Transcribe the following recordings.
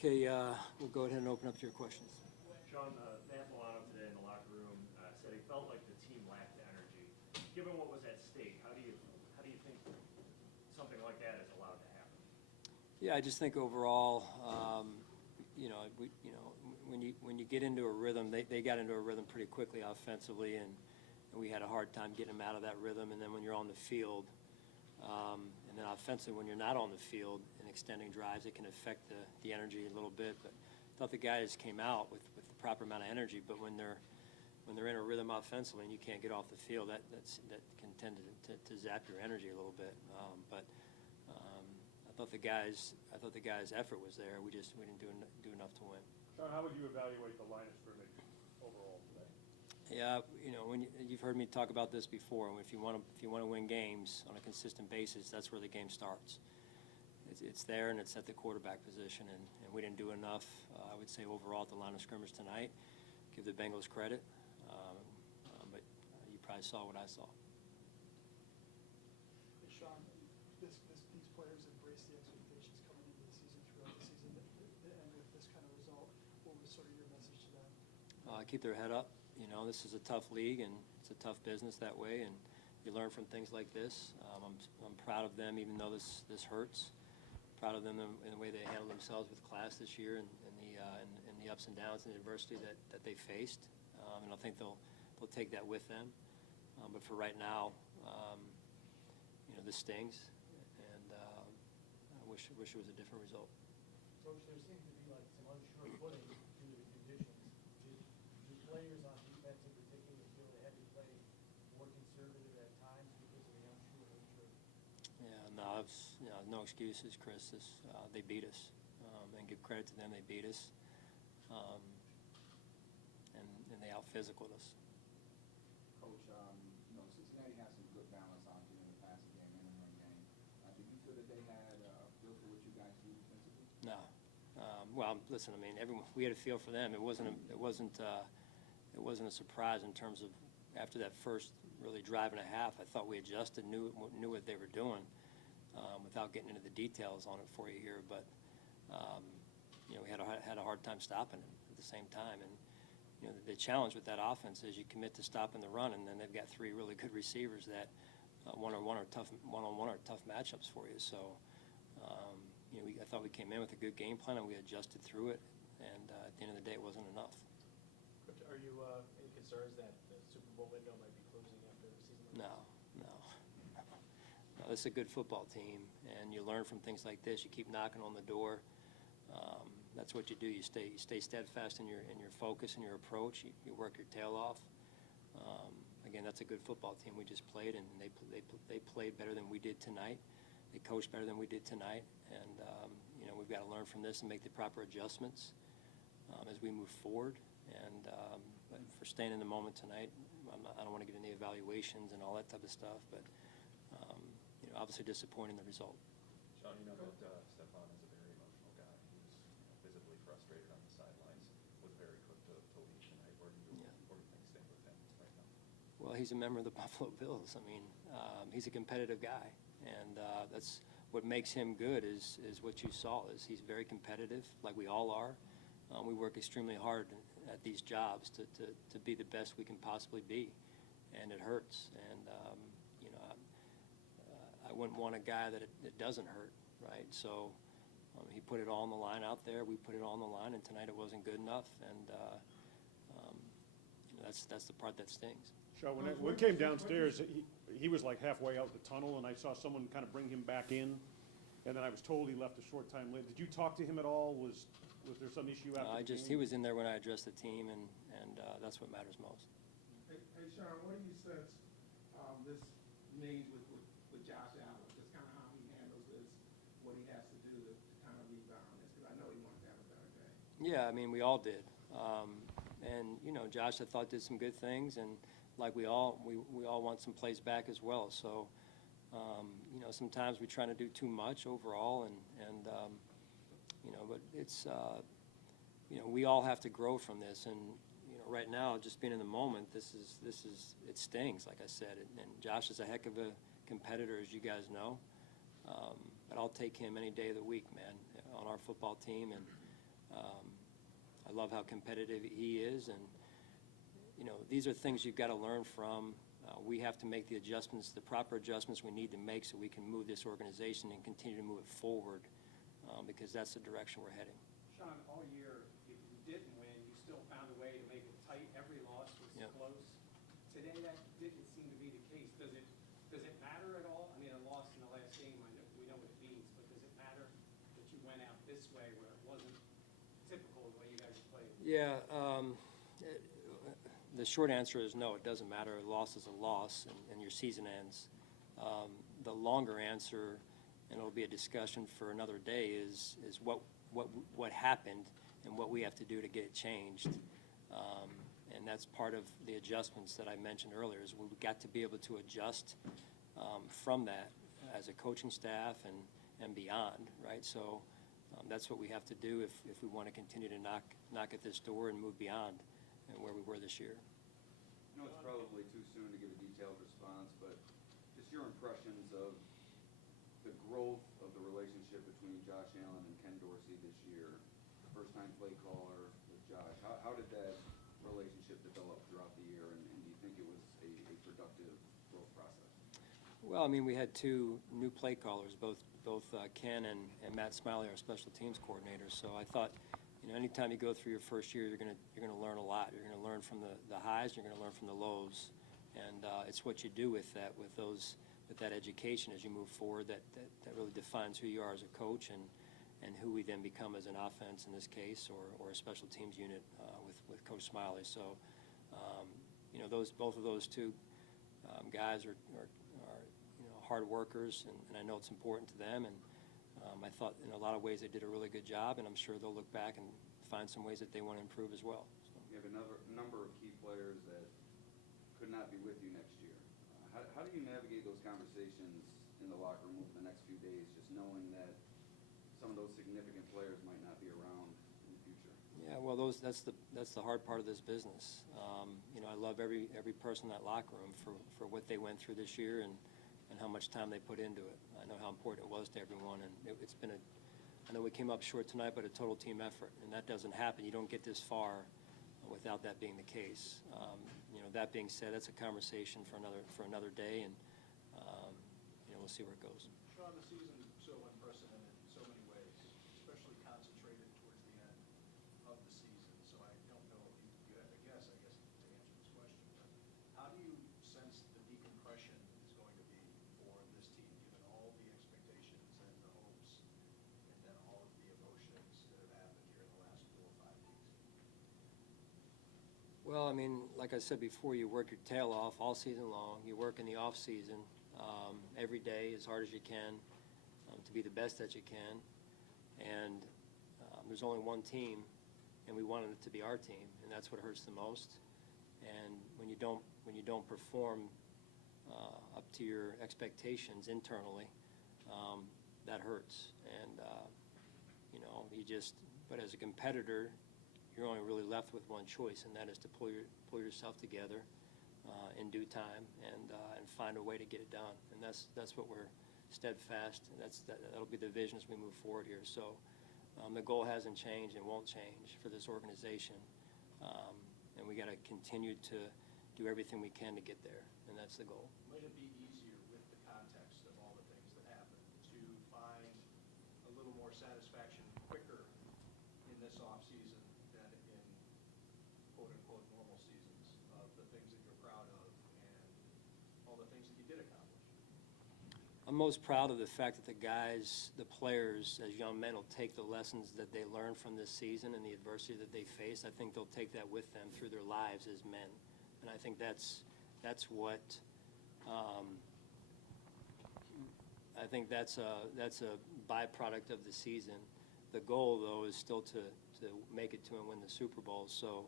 Okay, we'll go ahead and open up to your questions. Sean, Matt Milano today in the locker room said he felt like the team lacked energy. Given what was at stake, how do you think something like that is allowed to happen? Yeah, I just think overall, when you get into a rhythm, they got into a rhythm pretty quickly offensively, and we had a hard time getting them out of that rhythm. And then when you're on the field, and then offensively when you're not on the field and extending drives, it can affect the energy a little bit. But I thought the guys came out with the proper amount of energy. But when they're in a rhythm offensively and you can't get off the field, that can tend to zap your energy a little bit. I thought the guys' effort was there. We didn't do enough to win. Sean, how would you evaluate the line of scrimmage overall today? Yeah, when you've heard me talk about this before. If you want to win games on a consistent basis, that's where the game starts. It's there, and it's at the quarterback position, and we didn't do enough. I would say overall at the line of scrimmage tonight. Give the Bengals credit, but you probably saw what I saw. Hey, Sean, these players embrace the expectations coming into the season, throughout the season, and with this kind of result, what was sort of your message to them? Keep their head up. This is a tough league, and it's a tough business that way, and you learn from things like this. I'm proud of them, even though this hurts. Proud of them in the way they handled themselves with class this year, and the ups and downs and the adversity that they faced. And I think they'll take that with them. But for right now, this stings, and I wish it was a different result. Coach, there seems to be like some unsure footing due to the conditions. Do players on defense in particular feel they had to play more conservative at times because of the unsure nature? Yeah, no excuses, Chris. They beat us, and give credit to them. They beat us, and they out-physicaled us. Coach, Cincinnati has some good balance out there in the passing game and the run game. Did you feel that they had a feel for what you guys do defensively? No. Well, listen. I mean, we had a feel for them. It wasn't a surprise in terms of after that first really drive and a half. I thought we adjusted, knew what they were doing, without getting into the details on it for you here. But we had a hard time stopping it at the same time. And the challenge with that offense is you commit to stopping the run, and then they've got three really good receivers that one-on-one are tough matchups for you. So I thought we came in with a good game plan, and we adjusted through it. And at the end of the day, it wasn't enough. Coach, are you any concerns that the Super Bowl window might be closing after the season? No. This is a good football team, and you learn from things like this. You keep knocking on the door. That's what you do. You stay steadfast in your focus and your approach. You work your tail off. Again, that's a good football team we just played, and they played better than we did tonight. They coached better than we did tonight, and we've got to learn from this and make the proper adjustments as we move forward. And for staying in the moment tonight, I don't want to get into the evaluations and all that type of stuff, but obviously disappointing the result. Sean, you know that Stephon is a very emotional guy. He was visibly frustrated on the sidelines, was very quick to leave tonight. Where do you think stand with him right now? Well, he's a member of the Buffalo Bills. I mean, he's a competitive guy, and that's what makes him good is what you saw. Is he's very competitive, like we all are. We work extremely hard at these jobs to be the best we can possibly be, and it hurts. And I wouldn't want a guy that it doesn't hurt, right? So he put it all on the line out there. We put it all on the line, and tonight it wasn't good enough. And that's the part that stings. Sean, when we came downstairs, he was like halfway out the tunnel, and I saw someone kind of bring him back in, and then I was told he left a short time late. Did you talk to him at all? Was there some issue after the game? He was in there when I addressed the team, and that's what matters most. Hey, Sean, what do you sense this means with Josh Allen? Just kind of how he handles this, what he has to do to kind of rebound this, because I know he wanted to have a better day. Yeah, I mean, we all did. And Josh, I thought, did some good things, and like we all want some plays back as well. So, sometimes we're trying to do too much overall, but it's, we all have to grow from this. And, right now, just being in the moment, it stings, like I said. And Josh is a heck of a competitor, as you guys know. But I'll take him any day of the week, man, on our football team. And I love how competitive he is, and these are things you've got to learn from. We have to make the adjustments, the proper adjustments we need to make so we can move this organization and continue to move it forward, because that's the direction we're heading. Sean, all year, if you didn't win, you still found a way to make it tight. Every loss was Yeah. close. Today, that didn't seem to be the case. Does it matter at all? I mean, a loss in the last game, we know what it means, but does it matter that you went out this way where it wasn't typical of the way you guys played? Yeah, the short answer is no, it doesn't matter. A loss is a loss, and your season ends. The longer answer, and it'll be a discussion for another day, is what happened and what we have to do to get it changed. And that's part of the adjustments that I mentioned earlier, is we've got to be able to adjust from that as a coaching staff and beyond, right? So that's what we have to do if we want to continue to knock at this door and move beyond where we were this year. I know it's probably too soon to give a detailed response, but just your impressions of the growth of the relationship between Josh Allen and Ken Dorsey this year, first-time play caller with Josh. How did that relationship develop throughout the year, and do you think it was a productive growth process? Well, I mean, we had two new play callers, both Ken and Matt Smiley, our special teams coordinators. So I thought, anytime you go through your first year, you're gonna learn a lot. You're gonna learn from the highs, you're gonna learn from the lows, and it's what you do with that education as you move forward that really defines who you are as a coach and who we then become as an offense in this case, or a special teams unit with Coach Smiley. So both of those two guys are hard workers, and I know it's important to them, and I thought in a lot of ways they did a really good job, and I'm sure they'll look back and find some ways that they want to improve as well. So. You have a number of key players that could not be with you next year. How do you navigate those conversations in the locker room over the next few days, just knowing that some of those significant players might not be around in the future? Yeah, well, that's the hard part of this business. I love every person in that locker room for what they went through this year and how much time they put into it. I know how important it was to everyone, and it's been I know we came up short tonight, but a total team effort, and that doesn't happen. You don't get this far without that being the case. That being said, that's a conversation for another day, and we'll see where it goes. Sean, the season so unprecedented in so many ways, especially concentrated towards the end of the season. So I don't know if you have a guess, to answer this question, but how do you sense the decompression is going to be for this team, given all the expectations and the hopes, and then all of the emotions that have happened here in the last 4 or 5 weeks? Well, I mean, like I said before, you work your tail off all season long. You work in the off season every day as hard as you can to be the best that you can. And there's only one team, and we wanted it to be our team, and that's what hurts the most. And when you don't perform up to your expectations internally, that hurts. And but as a competitor, you're only really left with one choice, and that is to pull yourself together in due time and find a way to get it done. And that's what we're steadfast. And that'll be the vision as we move forward here. So the goal hasn't changed and won't change for this organization, and we got to continue to do everything we can to get there, and that's the goal. Might it be easier with the context of all the things that happened to find a little more satisfaction quicker in this offseason than in quote-unquote normal seasons of the things that you're proud of and all the things that you did accomplish? I'm most proud of the fact that the guys, the players, as young men, will take the lessons that they learned from this season and the adversity that they faced. I think they'll take that with them through their lives as men, and I think that's what I think that's a byproduct of the season. The goal, though, is still to make it to and win the Super Bowl. So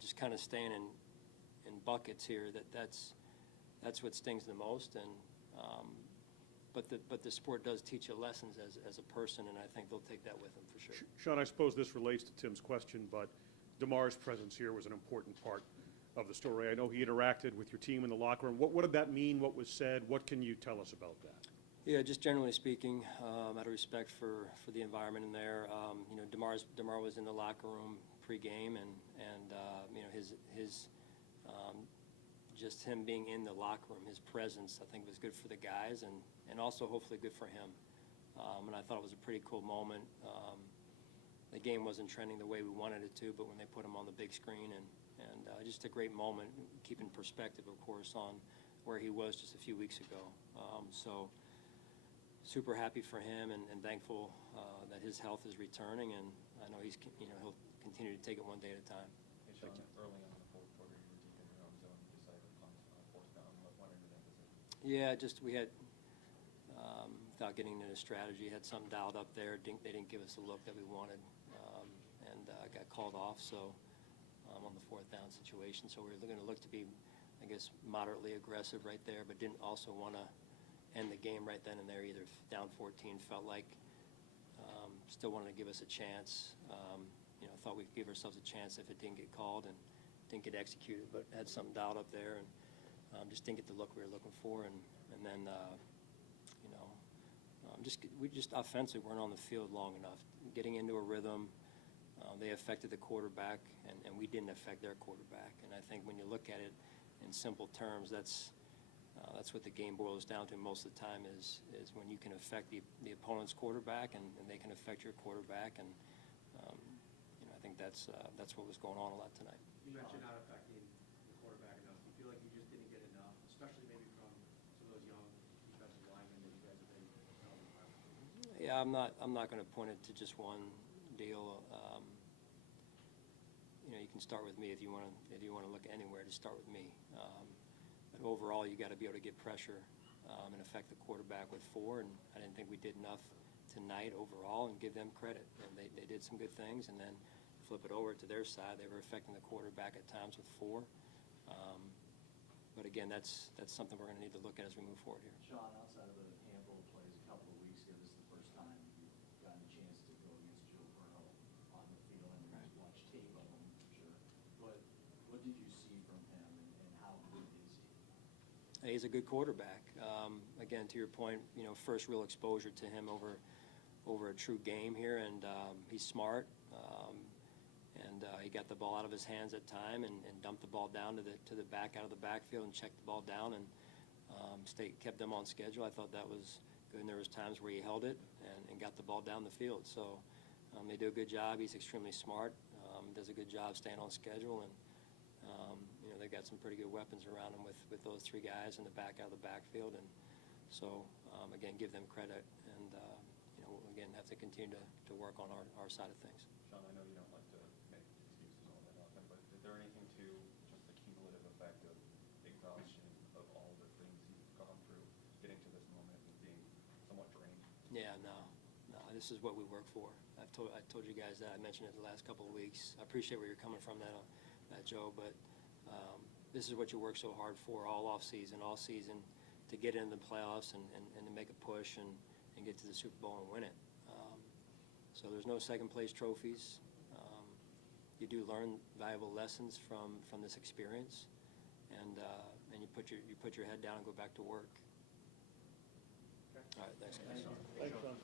just kind of staying in buckets here. That's what stings the most. And but the sport does teach you lessons as a person, and I think they'll take that with them for sure. Sean, I suppose this relates to Tim's question, but Damar's presence here was an important part of the story. I know he interacted with your team in the locker room. What did that mean? What was said? What can you tell us about that? Yeah, just generally speaking, out of respect for the environment in there, Damar Damar was in the locker room pregame, and you know, his just him being in the locker room, his presence, I think was good for the guys, and also hopefully good for him. And I thought it was a pretty cool moment. The game wasn't trending the way we wanted it to, but when they put him on the big screen, and just a great moment, keeping perspective, of course, on where he was just a few weeks ago. So super happy for him, and thankful that his health is returning, and I know he'll continue to take it one day at a time. Hey, Sean, early on in the fourth quarter, you were deep in your own zone, you decided to punt on fourth down. What went into that decision? Yeah, just we had, without getting into strategy, had something dialed up there. They didn't give us the look that we wanted, and got called off. So on the fourth down situation, so we were going to look to be, I guess, moderately aggressive right there, but didn't also want to end the game right then and there either. Down 14, felt like still wanted to give us a chance. You know, thought we'd give ourselves a chance if it didn't get called and didn't get executed, but had something dialed up there, and just didn't get the look we were looking for, and then you know, we just offensively weren't on the field long enough, getting into a rhythm. They affected the quarterback, and we didn't affect their quarterback. And I think when you look at it in simple terms, that's what the game boils down to most of the time is when you can affect the opponent's quarterback, and they can affect your quarterback. And you know, I think that's what was going on a lot tonight. You mentioned not affecting the quarterback enough. Do you feel like you just didn't get enough, especially maybe from some of those young defensive linemen that you guys have been developing? Yeah, I'm not going to point it to just one deal. You know, you can start with me if you want to look anywhere. Just start with me. But overall, you got to be able to get pressure and affect the quarterback with 4. And I didn't think we did enough tonight overall, and give them credit. And they did some good things, and then flip it over to their side. They were affecting the quarterback at times with 4. But again, that's something we're going to need to look at as we move forward here. Sean, outside of a handful of plays a couple of weeks ago, this is the first time you've gotten a chance to go against Joe Burrow on the field, and Right. watch tape of him, I'm sure. But what did you see from him, and how good is he? He's a good quarterback. Again, to your point, you know, first real exposure to him over a true game here, and he's smart. And he got the ball out of his hands at time, and dumped the ball down to the back out of the backfield, and checked the ball down, and kept them on schedule. I thought that was good. And there was times where he held it and got the ball down the field. So they do a good job. He's extremely smart. Does a good job staying on schedule, and you know, they've got some pretty good weapons around him with those 3 guys in the back out of the backfield. And so again, give them credit, and you know, we'll again have to continue to work on our side of things. Sean, I know you don't like to make excuses all that often, but is there anything to just the cumulative effect of exhaustion of all the things you've gone through, getting to this moment and being somewhat drained? Yeah, no, this is what we work for. I told you guys that. I mentioned it the last couple of weeks. I appreciate where you're coming from, that Joe, but this is what you work so hard for all season, to get into the playoffs and to make a push and get to the Super Bowl and win it. So there's no second-place trophies. You do learn valuable lessons from this experience, and you put your head down and go back to work. Okay. All right, thanks, guys. Thanks, John.